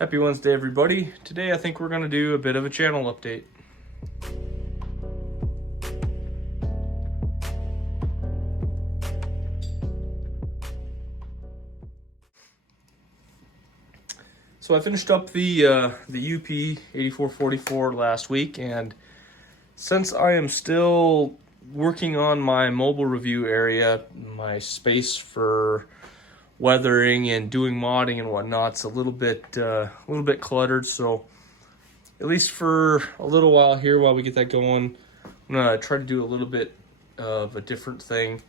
Happy Wednesday, everybody. Today I think we're going to do a bit of a channel update. So I finished up the UP 8444 last week, and since I am still working on my mobile review area, my space for weathering and doing modding and whatnot, it's a little bit cluttered. So at least for a little while here, while we get that going, I'm gonna try to do a little bit of a different thing.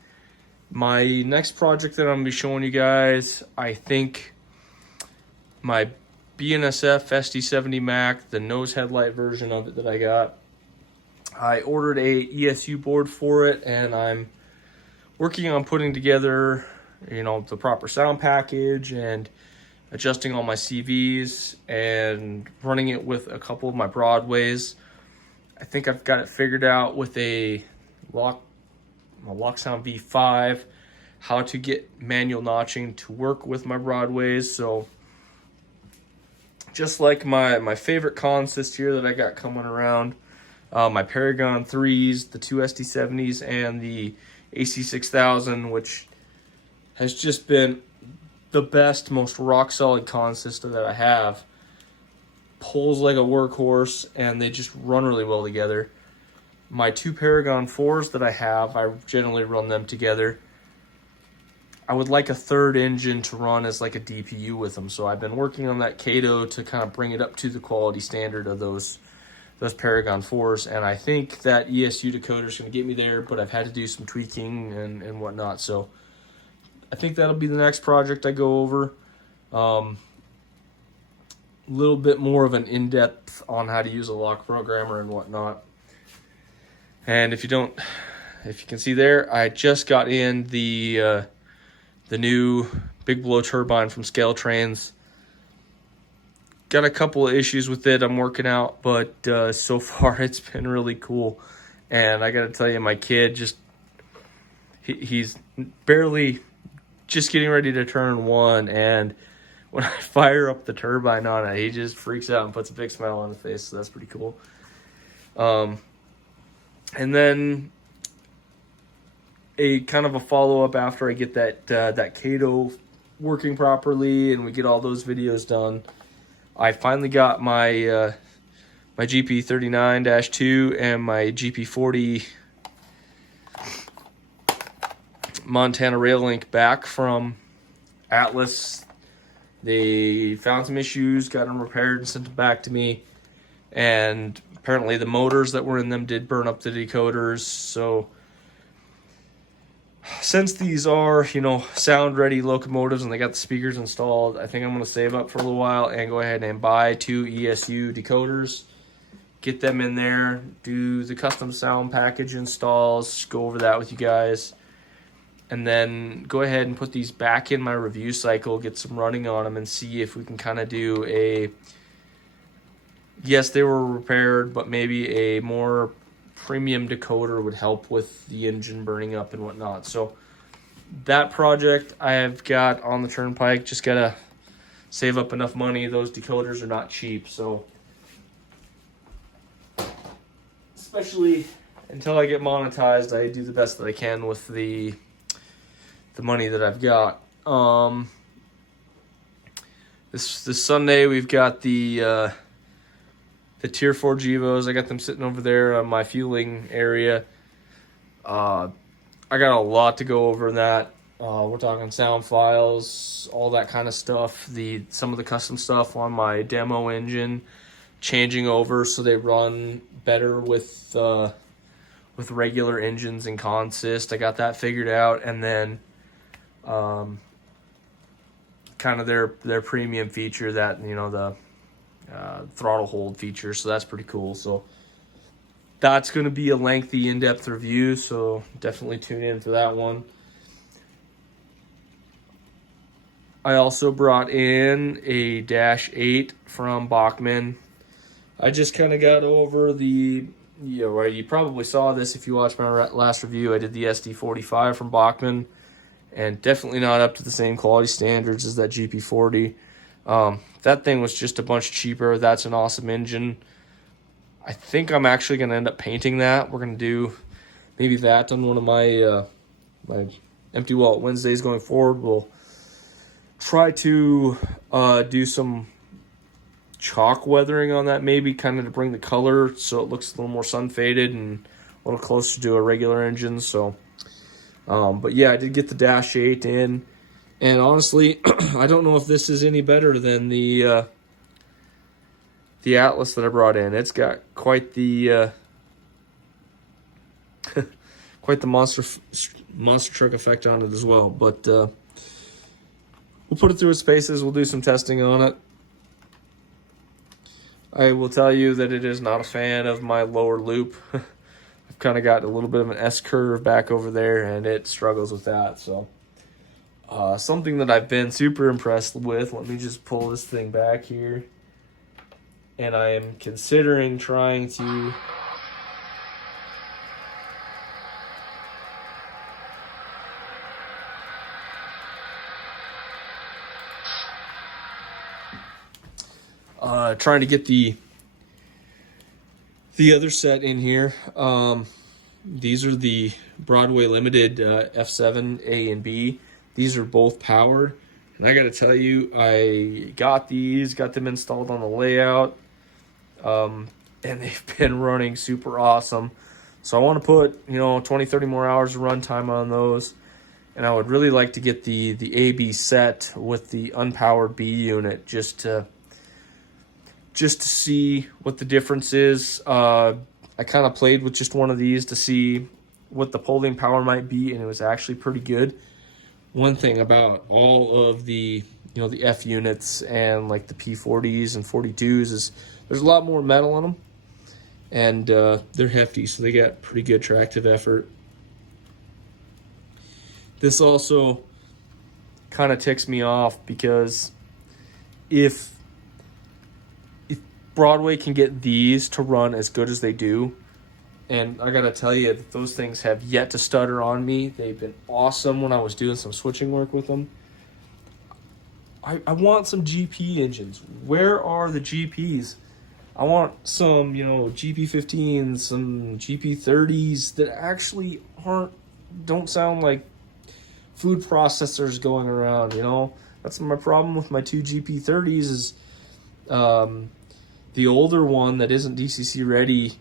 My next project that I'm gonna be showing you guys, I think my BNSF SD70 Mac, the nose headlight version of it that I got. I ordered a ESU board for it, and I'm working on putting together, the proper sound package and adjusting all my CVs and running it with a couple of my Broadways. I think I've got it figured out with a Locksound V5, how to get manual notching to work with my Broadways. So just like my favorite consist here that I got coming around, my Paragon 3s, the two SD70s, and the AC6000, which has just been the best, most rock-solid consist that I have. Pulls like a workhorse, and they just run really well together. My two Paragon 4s that I have, I generally run them together. I would like a third engine to run as like a DPU with them, so I've been working on that Kato to kind of bring it up to the quality standard of those Paragon 4s, and I think that ESU decoder is going to get me there, but I've had to do some tweaking and whatnot, so I think that'll be the next project I go over. A little bit more of an in-depth on how to use a lock programmer and whatnot. And if you can see there, I just got in the new big blow turbine from Scale Trains. Got a couple of issues with it I'm working out, but so far it's been really cool. And I gotta tell you, my kid he's barely just getting ready to turn 1, and when I fire up the turbine on it, he just freaks out and puts a big smile on his face, so that's pretty cool. And then a kind of a follow-up after I get that Kato working properly and we get all those videos done. I finally got my my GP39-2 and my GP40 Montana Rail Link back from Atlas. They found some issues, got them repaired, and sent them back to me. And apparently the motors that were in them did burn up the decoders. So since these are, sound ready locomotives and they got the speakers installed, I think I'm going to save up for a little while and go ahead and buy 2 ESU decoders, get them in there, do the custom sound package installs, go over that with you guys, and then go ahead and put these back in my review cycle, get some running on them, and see if we can kind of do a, yes, they were repaired, but maybe a more premium decoder would help with the engine burning up and whatnot. So that project I have got on the turnpike. Just gotta save up enough money. Those decoders are not cheap, so especially until I get monetized, I do the best that I can with the money that I've got. This Sunday we've got the Tier 4 Gevos. I got them sitting over there on my fueling area. I got a lot to go over in that. We're talking sound files, all that kind of stuff. Some of the custom stuff on my demo engine, changing over so they run better with regular engines and consist. I got that figured out, and then kind of their premium feature, that the throttle hold feature, so that's pretty cool. So that's going to be a lengthy, in-depth review, so definitely tune in for that one. I also brought in a Dash 8 from Bachmann. I just kind of got over you probably saw this if you watched my last review. I did the SD45 from Bachmann, and definitely not up to the same quality standards as that GP40. That thing was just a bunch cheaper. That's an awesome engine. I think I'm actually going to end up painting that. We're going to do maybe that on one of my my Empty Wallet Wednesdays going forward. We'll try to do some chalk weathering on that, maybe kind of to bring the color so it looks a little more sun faded and a little closer to a regular engine. So, but yeah, I did get the Dash 8 in, and honestly, I don't know if this is any better than the Atlas that I brought in. It's got quite the quite the monster truck effect on it as well. But we'll put it through its paces. We'll do some testing on it. I will tell you that it is not a fan of my lower loop. I've kind of got a little bit of an S-curve back over there, and it struggles with that. So something that I've been super impressed with, let me just pull this thing back here. And I am considering trying to get the other set in here. These are the Broadway Limited F7 A and B. These are both powered, and I got to tell you, I got them installed on the layout, and they've been running super awesome. So I want to put 20-30 more hours of runtime on those, and I would really like to get the AB set with the unpowered B unit just to see what the difference is. I kind of played with just one of these to see what the pulling power might be, and it was actually pretty good. One thing about all of the the F units and like the P40s and 42s is there's a lot more metal in them, and they're hefty, so they got pretty good tractive effort. This also kind of ticks me off because if Broadway can get these to run as good as they do, and I gotta tell you, those things have yet to stutter on me. They've been awesome when I was doing some switching work with them. I want some GP engines. Where are the GPs? I want some, GP15s, some GP30s that actually don't sound like food processors going around, That's my problem with my two GP30s is the older one that isn't DCC ready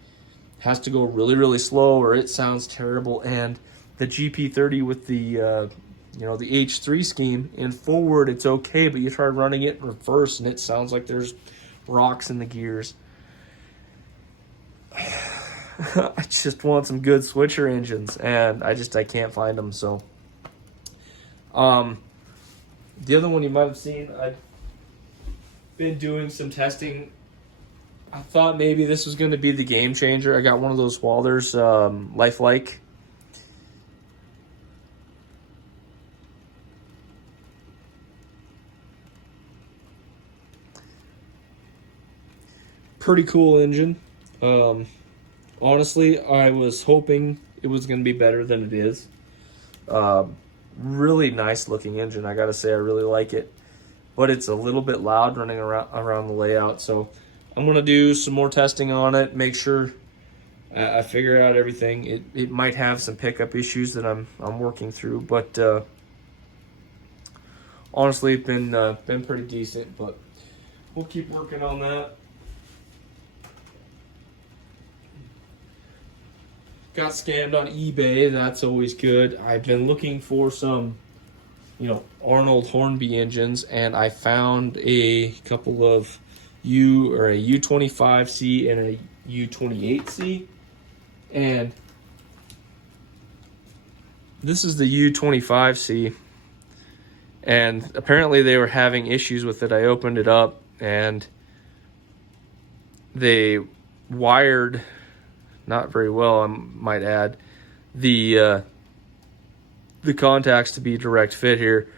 has to go really, really slow or it sounds terrible. And the GP30 with the the H3 scheme in forward, it's okay, but you try running it in reverse and it sounds like there's rocks in the gears. I just want some good switcher engines, and I can't find them. So the other one you might have seen, I've been doing some testing. I thought maybe this was going to be the game changer. I got one of those Walthers Lifelike. Pretty cool engine. Honestly, I was hoping it was going to be better than it is. Really nice looking engine. I got to say, I really like it. But it's a little bit loud running around the layout. So I'm going to do some more testing on it, make sure I figure out everything. It might have some pickup issues that I'm working through, but honestly, it's been pretty decent, but we'll keep working on that. Got scammed on eBay, that's always good. I've been looking for some Arnold Hornby engines, and I found a couple of a U25C and a U28C, and this is the U25C, and apparently they were having issues with it. I opened it up and they wired, not very well, I might add, the contacts to be direct fit here.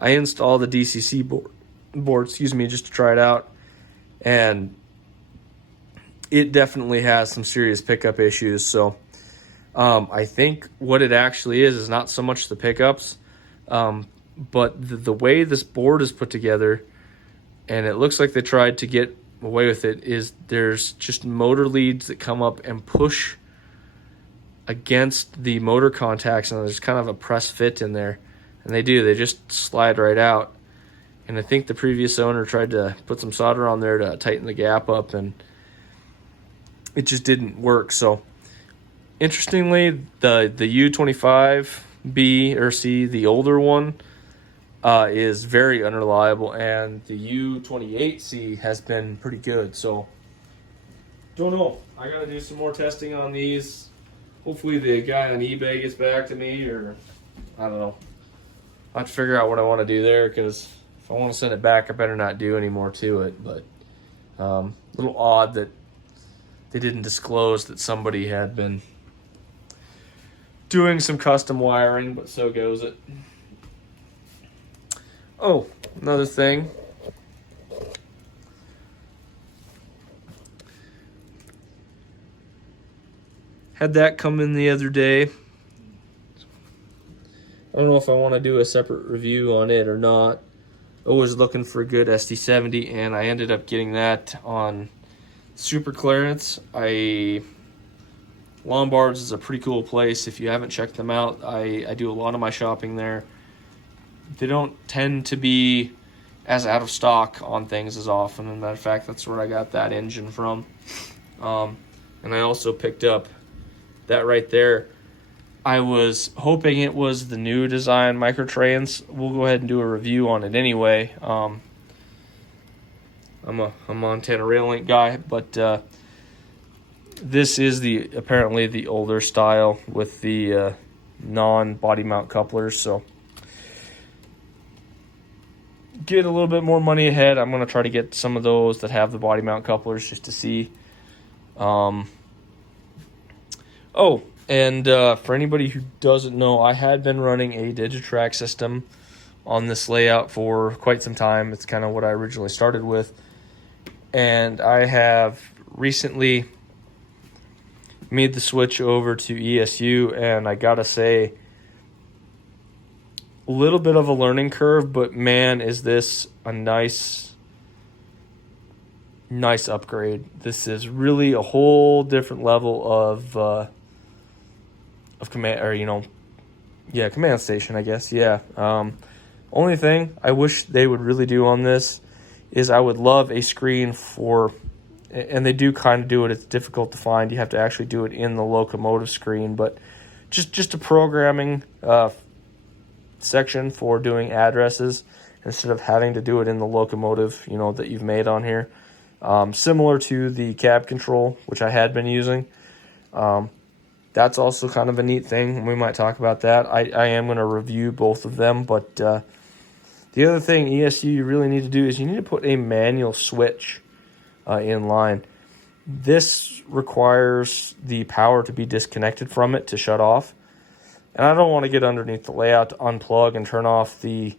I installed the DCC board, just to try it out, and it definitely has some serious pickup issues. So I think what it actually is not so much the pickups, but the way this board is put together. and it looks like they tried to get away with it, is there's just motor leads that come up and push against the motor contacts, and there's kind of a press fit in there, and they just slide right out. And I think the previous owner tried to put some solder on there to tighten the gap up, and it just didn't work. So interestingly, the U25B or C, the older one, is very unreliable, and the U28C has been pretty good. So don't know. I gotta do some more testing on these. Hopefully the guy on eBay gets back to me, or I don't know. I have to figure out what I want to do there, because if I want to send it back, I better not do any more to it. But a little odd that they didn't disclose that somebody had been doing some custom wiring, but so goes it. Oh, another thing. Had that come in the other day. I don't know if I want to do a separate review on it or not. I was looking for a good SD70, and I ended up getting that on super clearance. Lombard's is a pretty cool place. If you haven't checked them out, I do a lot of my shopping there. They don't tend to be as out of stock on things as often. As a matter of fact, that's where I got that engine from. And I also picked up that right there. I was hoping it was the new design microtrains. We'll go ahead and do a review on it anyway. I'm a Montana Rail Link guy, but this is apparently the older style with the non-body mount couplers. So get a little bit more money ahead. I'm going to try to get some of those that have the body mount couplers just to see. And for anybody who doesn't know, I had been running a Digitrack system on this layout for quite some time. It's kind of what I originally started with. And I have recently made the switch over to ESU, and I gotta say, a little bit of a learning curve, but man, is this a nice upgrade. This is really a whole different level of command, or command station, I guess. Only thing I wish they would really do on this is I would love a screen for, and they do kind of do it, it's difficult to find. You have to actually do it in the Locomotive screen, but just a programming section for doing addresses instead of having to do it in the Locomotive, that you've made on here. Similar to the cab control, which I had been using. That's also kind of a neat thing. We might talk about that. I am going to review both of them, but the other thing, ESU, you really need to do is you need to put a manual switch in line. This requires the power to be disconnected from it to shut off. And I don't want to get underneath the layout to unplug and turn off the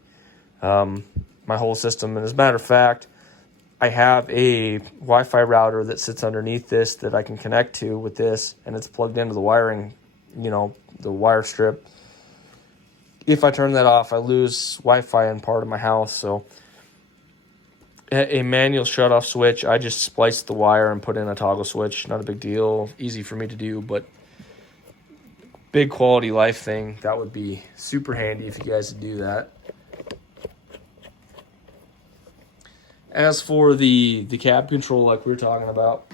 my whole system. And as a matter of fact, I have a Wi-Fi router that sits underneath this that I can connect to with this, and it's plugged into the wiring, the wire strip. If I turn that off, I lose Wi-Fi in part of my house. So a manual shut-off switch, I just splice the wire and put in a toggle switch. Not a big deal, easy for me to do, but big quality life thing. That would be super handy if you guys would do that. As for the cab control, like we were talking about,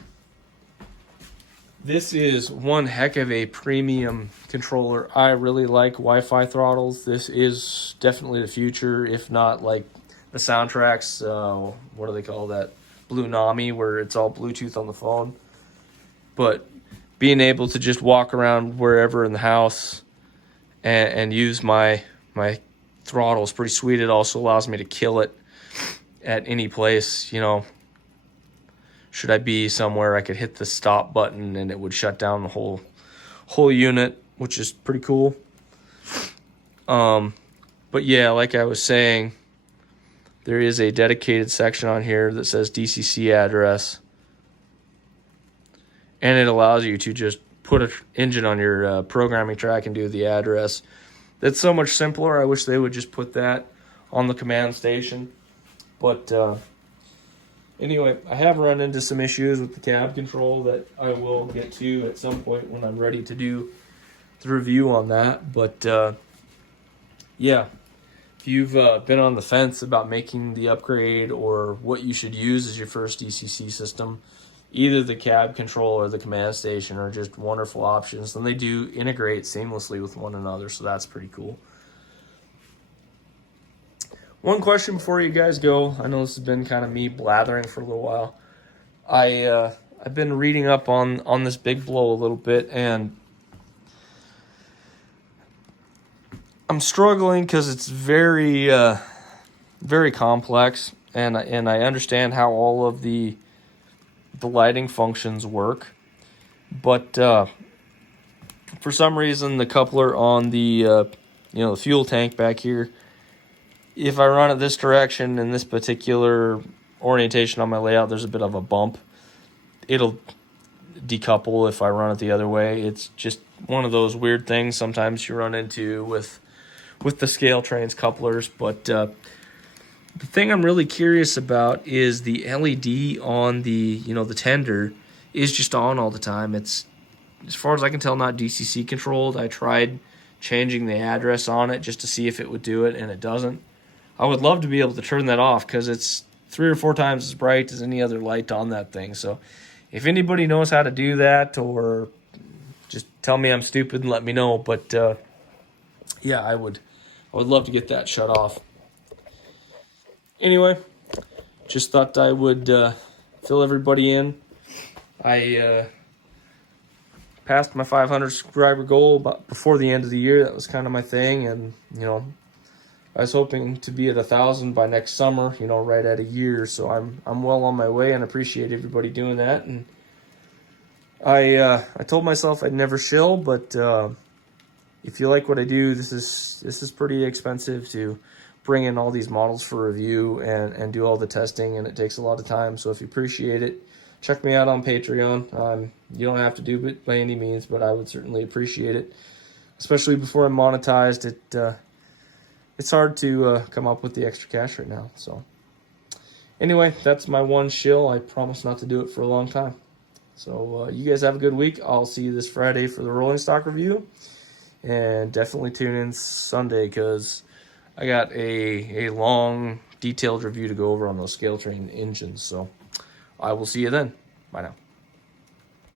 this is one heck of a premium controller. I really like Wi-Fi throttles. This is definitely the future, if not like the soundtracks. What do they call that? Blue Nami, where it's all Bluetooth on the phone. But being able to just walk around wherever in the house and use my throttle is pretty sweet. It also allows me to kill it at any place, should I be somewhere, I could hit the stop button and it would shut down the whole unit, which is pretty cool. But yeah, like I was saying, there is a dedicated section on here that says DCC address, and it allows you to just put an engine on your programming track and do the address. That's so much simpler. I wish they would just put that on the command station. But Anyway, I have run into some issues with the cab control that I will get to at some point when I'm ready to do the review on that. But yeah, if you've been on the fence about making the upgrade or what you should use as your first DCC system, either the cab control or the command station are just wonderful options. And they do integrate seamlessly with one another, so that's pretty cool. One question before you guys go. I know this has been kind of me blathering for a little while. I've been reading up on this Big Blow a little bit, and I'm struggling because it's very very complex, and I understand how all of the lighting functions work, but for some reason the coupler on the the fuel tank back here, if I run it this direction in this particular orientation on my layout, there's a bit of a bump. It'll decouple if I run it the other way. It's just one of those weird things sometimes you run into with the scale trains couplers. But the thing I'm really curious about is the LED on the the tender is just on all the time. It's, as far as I can tell, not DCC controlled. I tried changing the address on it just to see if it would do it, and it doesn't. I would love to be able to turn that off because it's 3 or 4 times as bright as any other light on that thing. So if anybody knows how to do that, or just tell me I'm stupid and let me know. But yeah, I would love to get that shut off. Anyway, just thought I would fill everybody in. I passed my 500 subscriber goal about before the end of the year. That was kind of my thing, and I was hoping to be at 1,000 by next summer, right at a year. So I'm well on my way, and appreciate everybody doing that. And I told myself I'd never shill, but if you like what I do, this is pretty expensive to bring in all these models for review and do all the testing, and it takes a lot of time. So if you appreciate it, check me out on Patreon. You don't have to do it by any means, but I would certainly appreciate it, especially before I'm monetized. It's hard to come up with the extra cash right now. So anyway, that's my one shill. I promise not to do it for a long time. So you guys have a good week. I'll see you this Friday for the rolling stock review, and definitely tune in Sunday because I got a long detailed review to go over on those scale train engines. So I will see you then. Bye now.